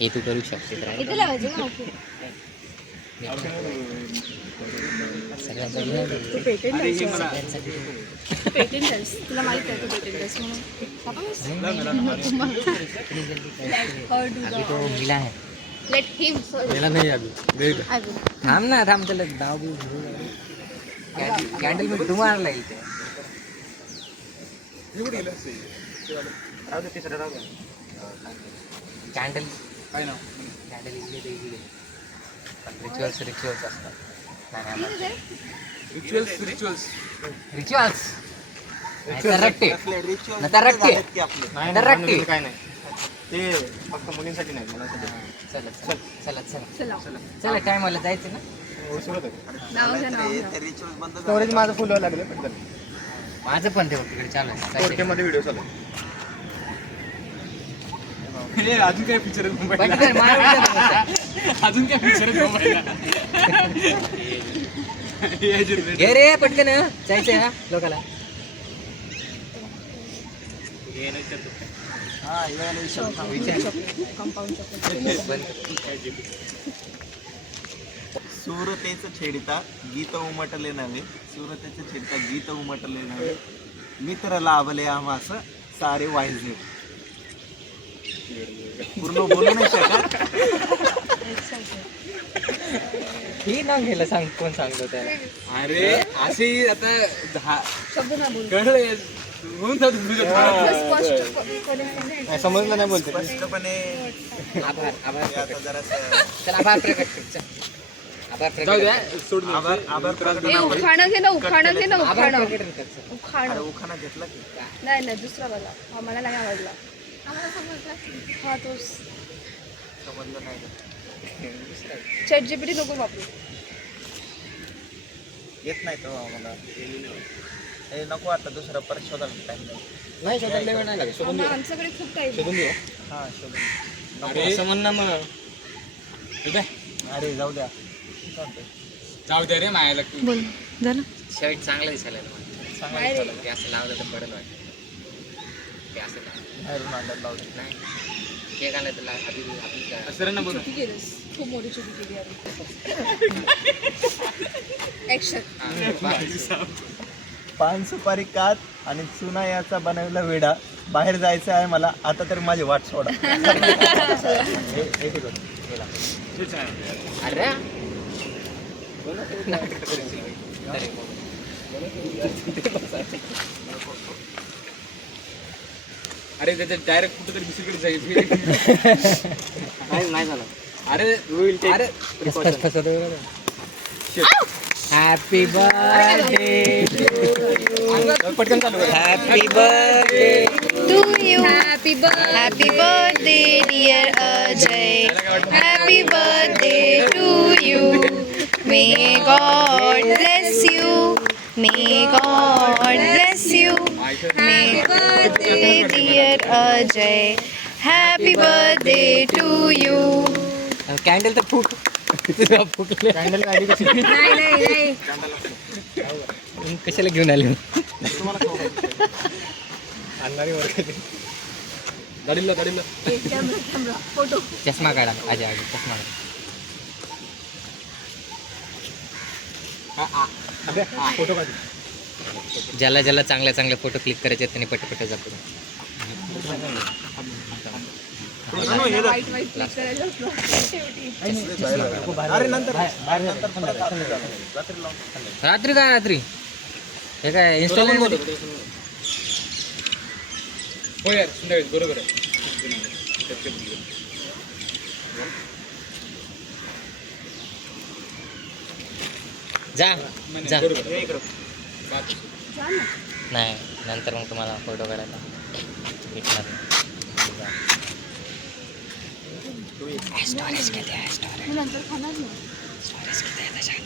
हे तू करू शकते तर इथे लावायचं ना. ओके. सगळ्यात पहिलं तू पेटेंट आहेस. तुला माहित आहे तू पेटेंट आहेस म्हणून. अभी तो मिला है लेट हिम. मेला नाही अभी वेट थांब ना थांब त्याला डाव बिव कॅन्डल मी तुम्हाला इथे कॅन्डल काय नाव कॅन्डल इकडे ते इकडे रिच्युअल्स असतात नाही रिच्युअल्स रिच्युअल्स रट्टे रट्टे रट्टे काय नाही ते फक्त मुलींसाठी नाही मुलांसाठी चला चला चला चला. चला टायमाला जायचं ना नाव घ्या. स्टोरेज माझं फुल व्हायला लागलं पटकन माझं पण ते तिकडे चालू आहे मध्ये व्हिडिओ चालू अजून काय फीचर पटकन मला अजून काय फीचर घे रे पटकन जायचंय ना लोकाला सुरतेचं छेडिता गीत उमटले नव्हे सुरतेचं छेडिता गीत उमटले नव्हे मित्र लाभले आम्हास सारे वाहिजे पूर्ण बोलू नाही शकत ही ना घ्यायला सांग कोण सांगतो त्याला अरे असे आता शब्द नाही बोल. कळले म्हणून तर तुझं स्पष्ट समजलं नाही बोलते स्पष्टपणे आभार आभार हे आता जरासं चल आभार प्रकट कर चल आभार जाऊ प्रकट द्या कर. सोड आभार आभार प्रकट हे उखाणं घे ना. उखाणं घे ना. आभार उखाणं प्रकट कर चल. अरे उखाणं उखाणा घेतला की नाही नाही दुसरा वाला. हा मला नाही आवडला. हा तोच. समजलं नाही का? ChatGPT नको वापरू. येत नाही तो मला हे नको आता दुसरा परत शोधायला टाइम नाही नाही शोधायला वेळ नाही लागेल शोधून देऊ आमच्याकडे खूप टाईम. शोधून देऊ हा शोधून अरे असं म्हण ना मग ठीक आहे अरे जाऊ द्या चालतंय. जाऊ द्या रे मायाला बोल झालं. शर्ट चांगलं दिसायला लागलं. बाहेर ये. ते असं लावलं तर पडेल वाटतं ते असं लावलं. बाहेरून अंदाज लावला नाही केक आलं तर आपली असं ना बोलू चुकी केलीस. खूप मोठी चुकी केली आहे. ऍक्शन. पान सुपारी कात आणि चुना याचा बनवला वेडा बाहेर जायचं आहे मला आता तर माझी वाट सोडा अरे अरे त्याच्यात डायरेक्ट कुठं तरी दुसरीकडे जाईल नाही झालं अरे अरे हॅपी बर्थडे पटकन चालू कर. Happy birthday To you. Happy birthday, dear Ajay. Happy birthday to you. May God bless you. May God bless you. May birthday, dear Ajay. Happy birthday to you. Candle तर फुक फुकले candle आली कशी नाही. कशाला घेऊन आले आणणारी वर गाडीला कॅमेरा फोटो. चष्मा काढा आजी आजी चष्मा काढा फोटो काढ ज्याला ज्याला चांगल्या चांगल्या फोटो क्लिक करायचे त्यांनी पटपट जातो वाईट क्लिक करायचं असलं शेवटी. अरे नंतर नंतर परत रात्री लावून रात्री काय रात्री हे काय इन्स्टॉलमेंट मध्ये हो यार संध्याकाळी बरोबर आहे जा जा बरोबर हे इकडं जा ना. नाही नंतर मग तुम्हाला फोटो काढायला भेटणार स्टोरेज किती आहे स्टोरेज मी नंतर खाणार नाही. स्टोरेज किती आहे त्याच्यात